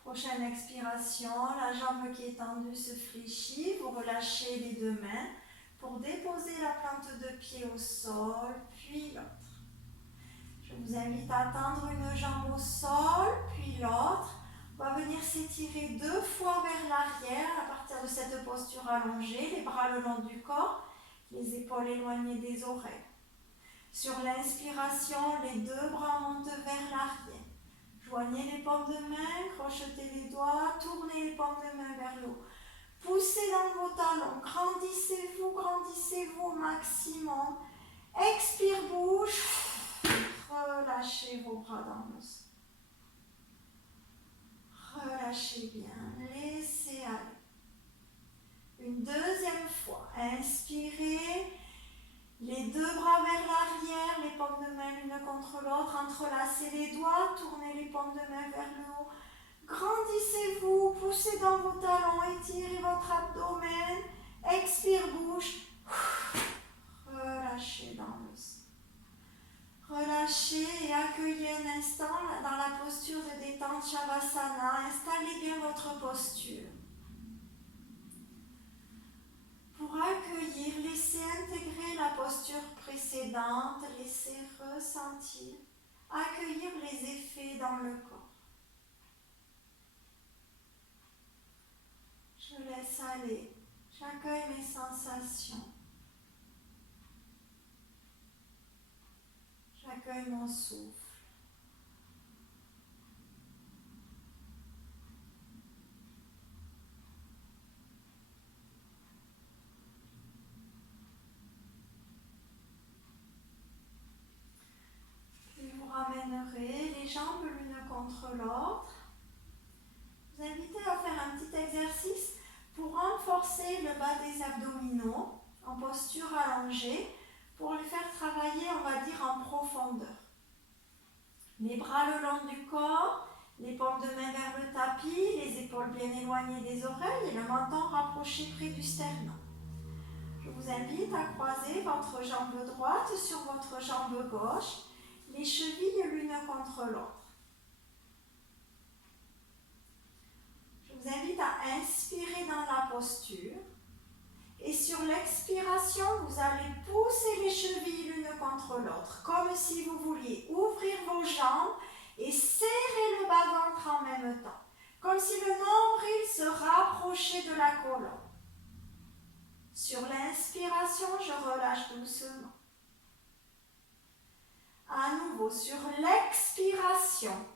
Prochaine expiration, la jambe qui est tendue se fléchit, vous relâchez les deux mains pour déposer la plante de pied au sol, puis l'autre. Je vous invite à tendre une jambe au sol, puis l'autre. On va venir s'étirer 2 fois vers l'arrière à partir de cette posture allongée, les bras le long du corps, les épaules éloignées des oreilles. Sur l'inspiration, les 2 bras montent vers l'arrière. Joignez les paumes de main, crochetez les doigts, tournez les paumes de main vers le haut. Poussez dans vos talons, grandissez-vous au maximum. Expire, bouche. Relâchez vos bras dans le sol. Relâchez bien, laissez aller. Une deuxième fois, inspirez. Les 2 bras vers l'arrière, les paumes de main l'une contre l'autre, entrelacez les doigts, tournez les paumes de main vers le haut. Grandissez-vous, poussez dans vos talons, étirez votre abdomen, expire, bouche. Relâchez dans le sol. Relâchez et accueillez un instant dans la posture de détente Shavasana. Installez bien votre posture. Pour accueillir, laissez intégrer la posture précédente, laissez ressentir, accueillir les effets dans le corps. Je laisse aller, j'accueille mes sensations. J'accueille mon souffle. Ramènerez les jambes l'une contre l'autre. Vous invitez à faire un petit exercice pour renforcer le bas des abdominaux en posture allongée pour les faire travailler, on va dire, en profondeur. Les bras le long du corps, les paumes de main vers le tapis, les épaules bien éloignées des oreilles et le menton rapproché près du sternum. Je vous invite à croiser votre jambe droite sur votre jambe gauche. les chevilles l'une contre l'autre. Je vous invite à inspirer dans la posture. Et sur l'expiration, vous allez pousser les chevilles l'une contre l'autre, comme si vous vouliez ouvrir vos jambes et serrer le bas-ventre en même temps, comme si le nombril se rapprochait de la colonne. Sur l'inspiration, je relâche doucement. À nouveau, sur l'expiration,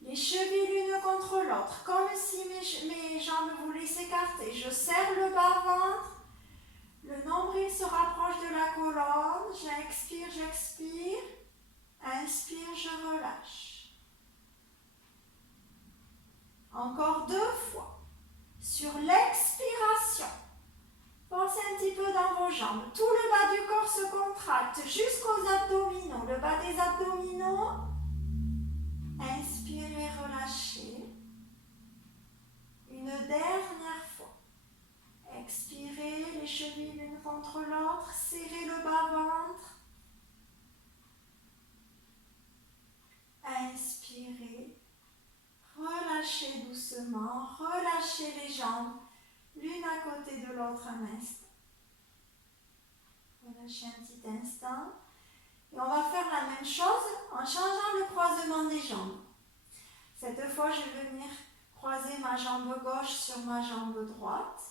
les chevilles l'une contre l'autre, comme si mes jambes voulaient s'écarter. Je serre le bas-ventre. Le nombril se rapproche de la colonne. J'expire, j'expire. Inspire, je relâche. Encore 2 fois. Sur l'expiration, pensez un petit peu dans vos jambes. Tout le bas du corps se contracte jusqu'aux abdominaux. Le bas des abdominaux. Inspirez, relâchez. Une dernière fois. Expirez, les chevilles l'une contre l'autre. Serrez le bas-ventre. Inspirez. Relâchez doucement. Relâchez les jambes l'une à côté de l'autre un instant. Relâchez un petit instant. Et on va faire la même chose en changeant le croisement des jambes. Cette fois, je vais venir croiser ma jambe gauche sur ma jambe droite.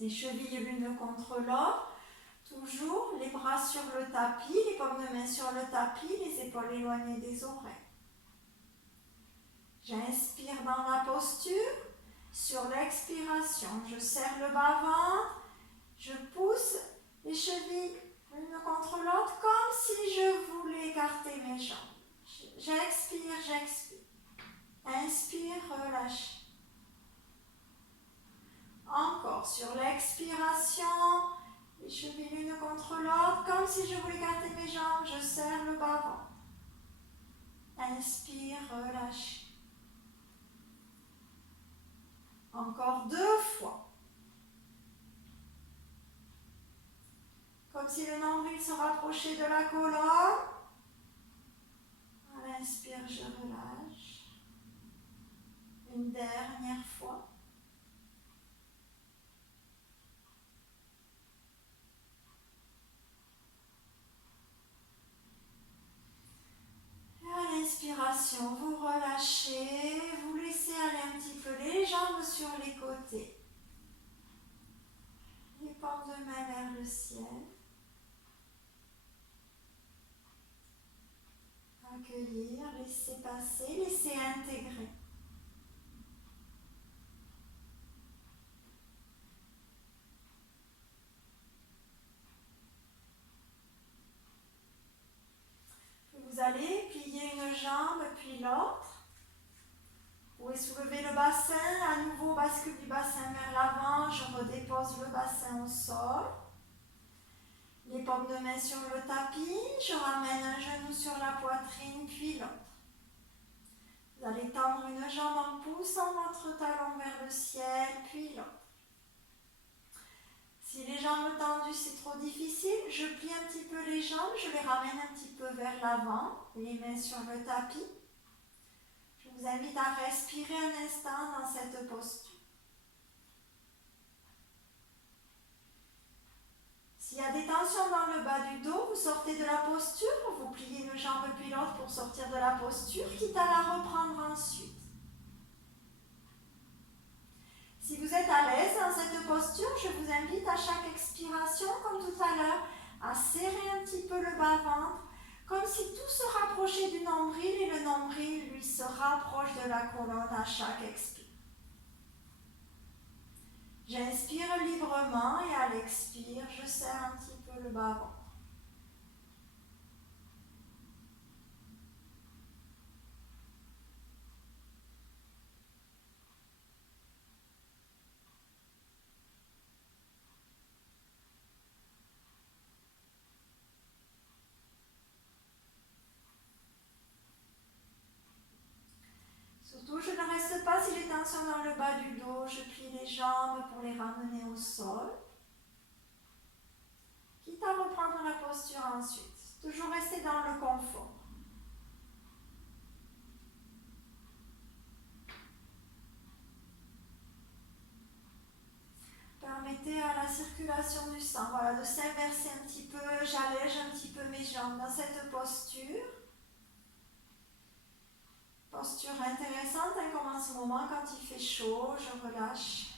Les chevilles l'une contre l'autre. Toujours les bras sur le tapis, les paumes de main sur le tapis, les épaules éloignées des oreilles. J'inspire dans la posture. Sur l'expiration, je serre le bas-ventre. Je pousse les chevilles l'une contre l'autre comme si je voulais écarter mes jambes. J'expire, j'expire. Inspire, relâche. Encore sur l'expiration, les chevilles l'une contre l'autre, comme si je voulais écarter mes jambes, je serre le bas-ventre. Inspire, relâche. Encore 2 fois. Comme si le nombril se rapprochait de la colonne. À l'inspire, je relâche. Une dernière fois. Et à l'inspiration, vous relâchez, vous laissez aller un petit peu les jambes sur les côtés. Les paumes de main vers le ciel. Accueillir, laisser passer, laisser intégrer. Vous allez plier une jambe puis l'autre. Vous pouvez soulever le bassin, à nouveau bascule du bassin vers l'avant, je redépose le bassin au sol. Les paumes de main sur le tapis, je ramène un genou sur la poitrine puis l'autre. Vous allez tendre une jambe en poussant votre talon vers le ciel puis l'autre. Si les jambes tendues c'est trop difficile, je plie un petit peu les jambes, je les ramène un petit peu vers l'avant, les mains sur le tapis. Je vous invite à respirer un instant dans cette posture. S'il y a des tensions dans le bas du dos, vous sortez de la posture, vous pliez une jambe puis l'autre pour sortir de la posture, quitte à la reprendre ensuite. Si vous êtes à l'aise dans cette posture, je vous invite à chaque expiration, comme tout à l'heure, à serrer un petit peu le bas-ventre, comme si tout se rapprochait du nombril et le nombril, lui, se rapproche de la colonne à chaque expire. J'inspire librement et à l'expire, je serre un petit peu le bas-ventre. Surtout, je ne reste pas si les tensions dans le bas du dos, je plie les jambes pour les ramener au sol. Quitte à reprendre la posture ensuite. Toujours rester dans le confort. Permettez à la circulation du sang, voilà, de s'inverser un petit peu. J'allège un petit peu mes jambes dans cette posture. Posture intéressante, hein, comme en ce moment quand il fait chaud, je relâche.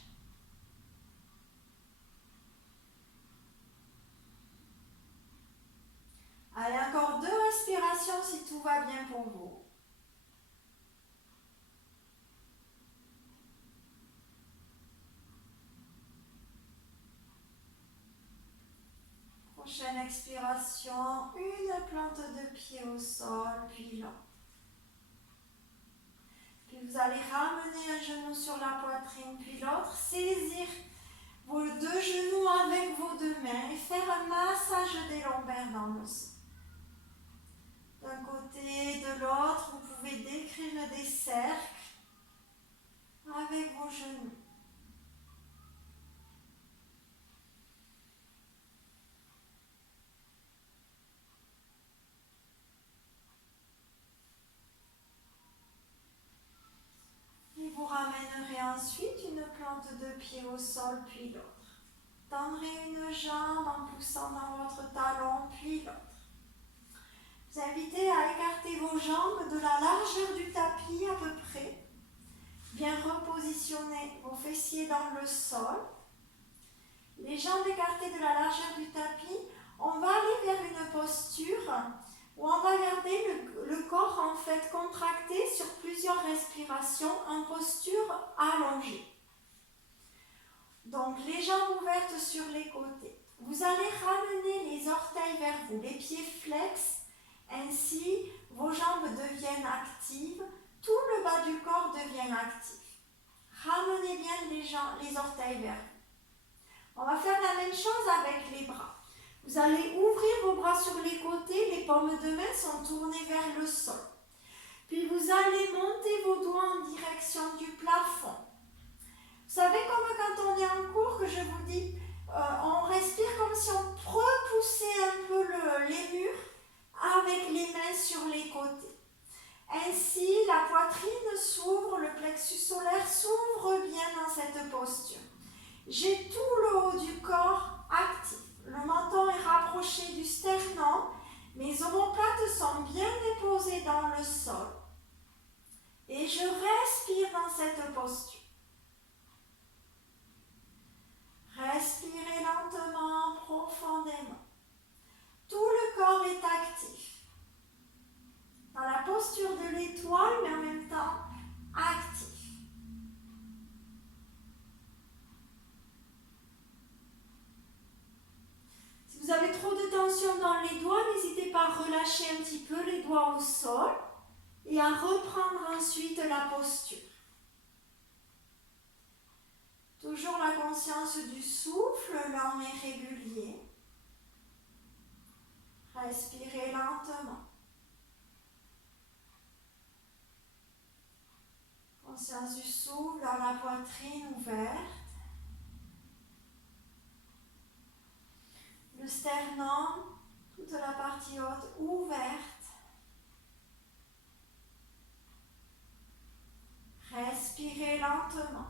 Allez, encore 2 respirations si tout va bien pour vous. Prochaine expiration, une plante de pied au sol, puis l'autre. Puis vous allez ramener un genou sur la poitrine, puis l'autre, saisir vos 2 genoux avec vos 2 mains et faire un massage des lombaires dans le sol. D'un côté et de l'autre, vous pouvez décrire des cercles avec vos genoux. Et vous ramènerez ensuite une plante de pied au sol, puis l'autre. Tendrez une jambe en poussant dans votre talon, puis l'autre. Vous invitez à écarter vos jambes de la largeur du tapis à peu près. Bien repositionner vos fessiers dans le sol. Les jambes écartées de la largeur du tapis, on va aller vers une posture où on va garder le corps en fait contracté sur plusieurs respirations en posture allongée. Donc les jambes ouvertes sur les côtés. Vous allez ramener les orteils vers vous, les pieds flex. Ainsi, vos jambes deviennent actives, tout le bas du corps devient actif. Ramenez bien les orteils vers vous. On va faire la même chose avec les bras. Vous allez ouvrir vos bras sur les côtés, les paumes de main sont tournées vers le sol. Puis vous allez monter vos doigts en direction du plafond. Vous savez, comme quand on est en cours, que je vous dis, on respire comme si on repoussait un peu les murs avec les mains sur les côtés. Ainsi, la poitrine s'ouvre, le plexus solaire s'ouvre bien dans cette posture. J'ai tout le haut du corps actif. Le menton est rapproché du sternum. Mes omoplates sont bien déposées dans le sol. Et je respire dans cette posture. Respirez lentement, profondément. Tout le corps est actif. Dans la posture de l'étoile, mais en même temps actif. Si vous avez trop de tension dans les doigts, n'hésitez pas à relâcher un petit peu les doigts au sol et à reprendre ensuite la posture. Toujours la conscience du souffle lent et régulier. Respirez lentement. Conscience du souffle dans la poitrine ouverte. Le sternum, toute la partie haute ouverte. Respirez lentement.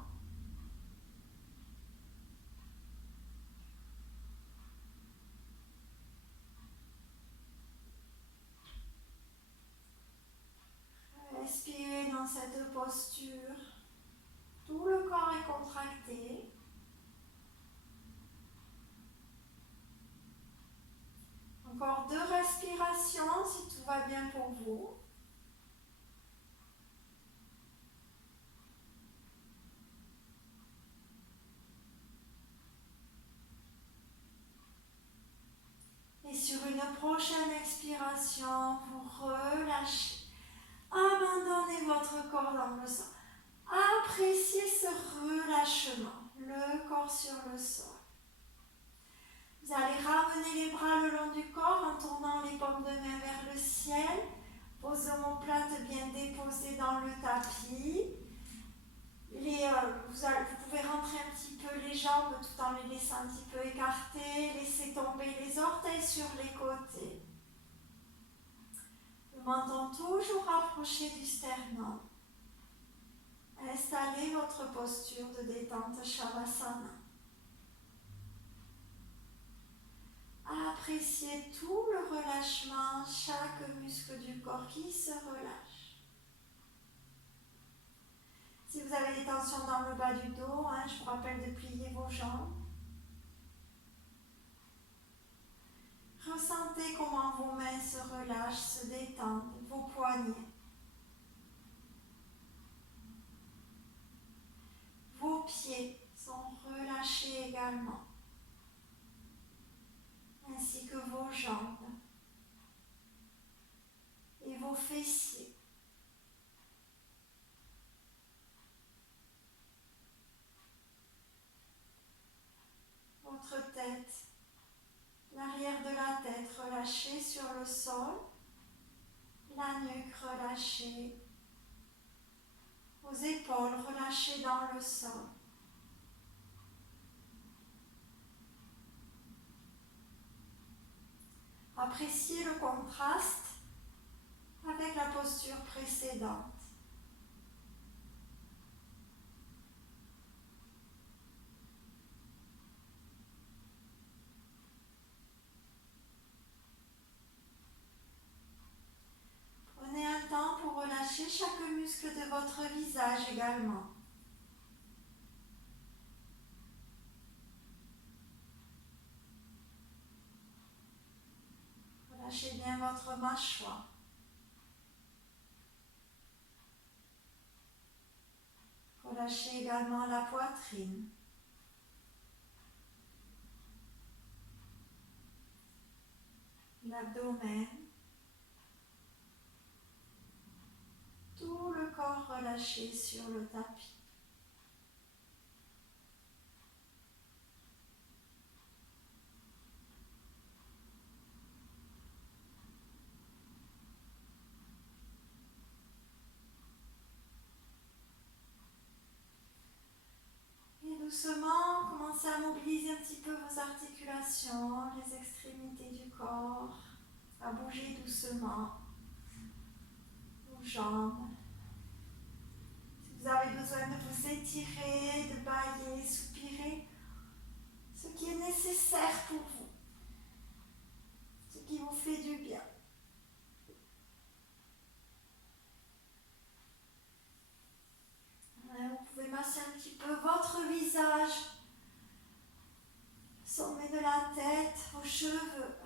Respirez dans cette posture. Tout le corps est contracté. Encore 2 respirations si tout va bien pour vous. Et sur une prochaine expiration, vous relâchez. Abandonnez votre corps dans le sol. Appréciez ce relâchement, le corps sur le sol. Vous allez ramener les bras le long du corps en tournant les paumes de main vers le ciel. Vos omoplates bien déposées dans le tapis. Vous pouvez rentrer un petit peu les jambes tout en les laissant un petit peu écartées. Laissez tomber les orteils sur les côtés. menton toujours rapproché du sternum. Installez votre posture de détente Shavasana. Appréciez tout le relâchement, chaque muscle du corps qui se relâche. Si vous avez des tensions dans le bas du dos, je vous rappelle de plier vos jambes. Ressentez comment vos mains se relâchent, se détendent, vos poignets. Vos pieds sont relâchés également, ainsi que vos jambes et vos fessiers. Votre tête, l'arrière de la tête relâchée sur le sol, la nuque relâchée, vos épaules relâchées dans le sol. Appréciez le contraste avec la posture précédente. Prenez un temps pour relâcher chaque muscle de votre visage également. Relâchez bien votre mâchoire. Relâchez également la poitrine. L'abdomen. Tout le corps relâché sur le tapis. Et doucement, commencez à mobiliser un petit peu vos articulations, les extrémités du corps, à bouger doucement vos jambes. Si vous avez besoin de vous étirer, de bâiller, soupirer, ce qui est nécessaire pour vous, ce qui vous fait du bien. Vous pouvez masser un petit peu votre visage, le sommet de la tête, vos cheveux.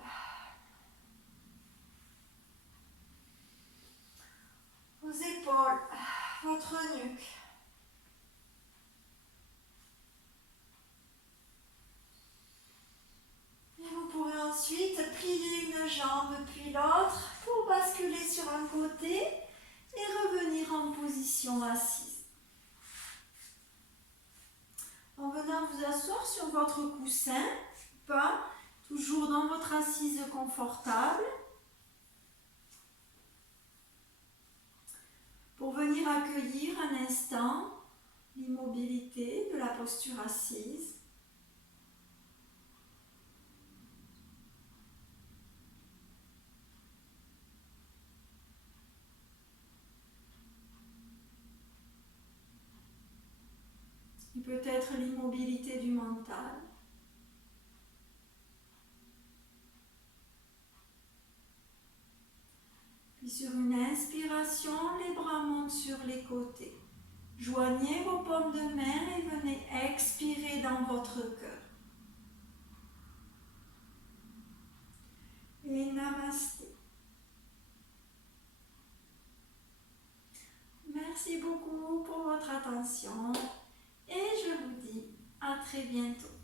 Vos épaules, votre nuque. Et vous pourrez ensuite plier une jambe puis l'autre pour basculer sur un côté et revenir en position assise. En venant vous asseoir sur votre coussin, pas toujours dans votre assise confortable, pour venir accueillir un instant l'immobilité de la posture assise. Et peut-être l'immobilité du mental. Puis sur une inspiration, les bras montent sur les côtés. Joignez vos paumes de main et venez expirer dans votre cœur. Et namasté. Merci beaucoup pour votre attention et je vous dis à très bientôt.